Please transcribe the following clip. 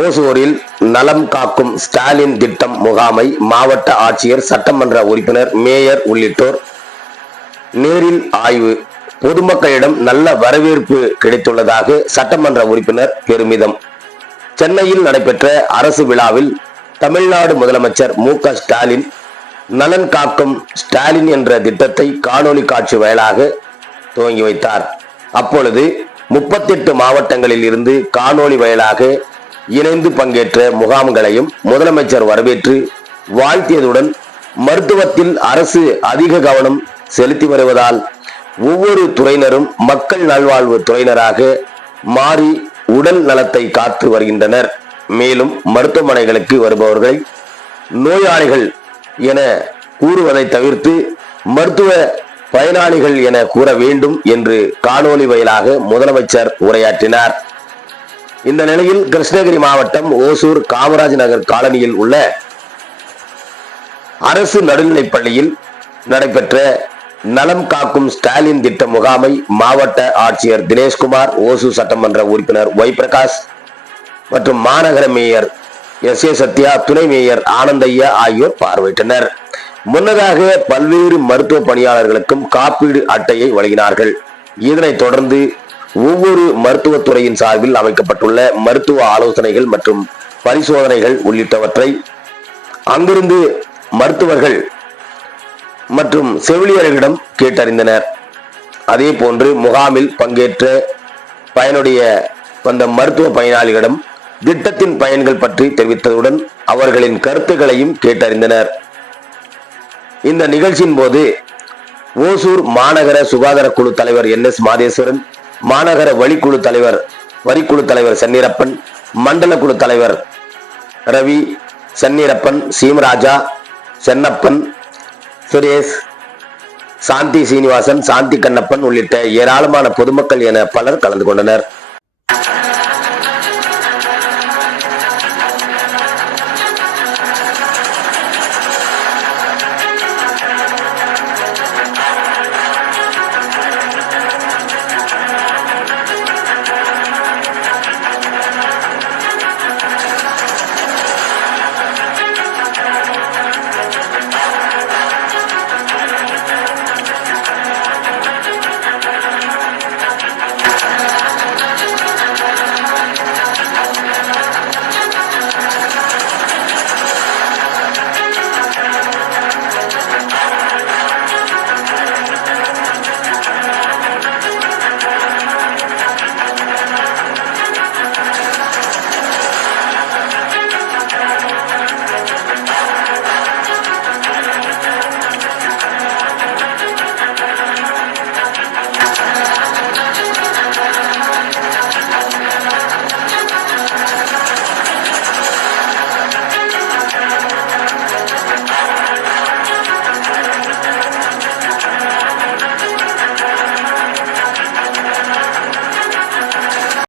ஓசூரில் நலம் காக்கும் ஸ்டாலின் திட்டம் முகாமை மாவட்ட ஆட்சியர், சட்டமன்ற உறுப்பினர், மேயர் உள்ளிட்டோர் நேரில் ஆய்வு. பொதுமக்களிடம் நல்ல வரவேற்பு கிடைத்துள்ளதாக சட்டமன்ற உறுப்பினர் பெருமிதம். சென்னையில் நடைபெற்ற அரசு விழாவில் தமிழ்நாடு முதலமைச்சர் மு.க. ஸ்டாலின் நலன் காக்கும் ஸ்டாலின் என்ற திட்டத்தை காணொலி காட்சி வாயிலாக துவங்கி வைத்தார். அப்பொழுது 38 மாவட்டங்களில் இருந்து காணொலி வாயிலாக இணைந்து பங்கேற்ற முகாம்களையும் முதலமைச்சர் வரவேற்று வாழ்த்தியதுடன், மருத்துவத்தில் அரசு அதிக கவனம் செலுத்தி வருவதால் ஒவ்வொரு துறையினரும் மக்கள் நல்வாழ்வு துறையினராக மாறி உடல் நலத்தை காத்து வருகின்றனர். மேலும் மருத்துவமனைகளுக்கு வருபவர்கள் நோயாளிகள் என கூறுவதை தவிர்த்து மருத்துவ பயனாளிகள் என கூற வேண்டும் என்று காணொலி வாயிலாக முதலமைச்சர் உரையாற்றினார். இந்த நிலையில் கிருஷ்ணகிரி மாவட்டம் ஓசூர் காமராஜ் நகர் காலனியில் உள்ள அரசு நடுநிலைப் பள்ளியில் நடைபெற்ற நலம் காக்கும் ஸ்டாலின் திட்ட முகாமை மாவட்ட ஆட்சியர் தினேஷ்குமார், ஓசூர் சட்டமன்ற உறுப்பினர் ஒய் பிரகாஷ் மற்றும் மாநகர மேயர் எஸ்.ஏ. சத்யா, துணை மேயர் ஆனந்தையா ஆகியோர் பார்வையிட்டனர். முன்னதாக பல்வேறு மருத்துவ பணியாளர்களுக்கும் காப்பீடு அட்டையை வழங்கினார்கள். இதனைத் தொடர்ந்து ஒவ்வொரு மருத்துவத்துறையின் சார்பில் அமைக்கப்பட்டுள்ள மருத்துவ ஆலோசனைகள் மற்றும் பரிசோதனைகள் உள்ளிட்டவற்றை அங்கிருந்து மருத்துவர்கள் மற்றும் செவிலியர்களிடம் கேட்டறிந்தனர். அதே போன்று முகாமில் பங்கேற்ற பயனுடைய வந்த மருத்துவ பயனாளிகளிடம் திட்டத்தின் பயன்கள் பற்றி தெரிவித்ததுடன் அவர்களின் கருத்துக்களையும் கேட்டறிந்தனர். இந்த நிகழ்ச்சியின் போது ஓசூர் மாநகர சுகாதார குழு தலைவர் என்.எஸ். மாதேஸ்வரன், மாநகர வரிக்குழு தலைவர் சென்னீரப்பன், மண்டல குழு தலைவர் ரவி, சென்னீரப்பன், சீமராஜா, சென்னப்பன், சுரேஷ், சாந்தி சீனிவாசன், சாந்தி கண்ணப்பன் உள்ளிட்ட ஏராளமான பொதுமக்கள் என பலர் கலந்து கொண்டனர்.